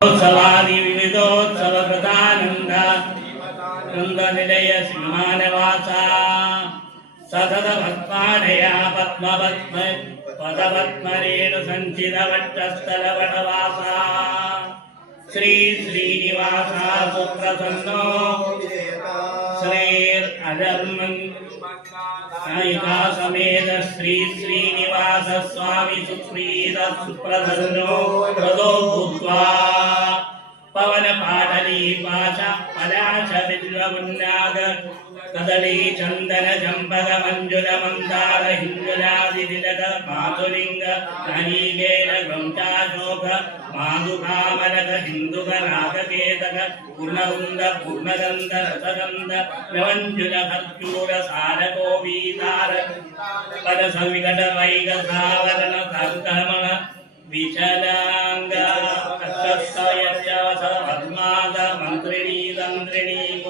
उत्सवादि विविधोत्सव कृतानंद नंद निलय सिंहानवासा सतत पद्मालया पद्मपद्म पदपद्मरेणु संचित वक्षस्थल वटवासा श्री श्रीनिवासा सुप्रसन्नो श्रीर अजन्मन् नायिका समेत श्री श्रीनिवास स्वामी सुप्रीत सुप्रसन्नो प्रदो भूत्वा पवन पाटली पाशा पलाश बिल्वमुन्नाद कदली चंदन चंपक मंजुल मंदार हिंगुलादि तिलक माधुलिंग नारीकेण गंचाशोक माधुकामलक हिंदुक नागकेतक पूर्णवृंद पूर्णगंध रसगंध नवंजुल खर्जूर सारकोवीतार पद संविकट वैग सावरण संकमण विचलांग पद्माद मंत्रिणी तंत्रिणी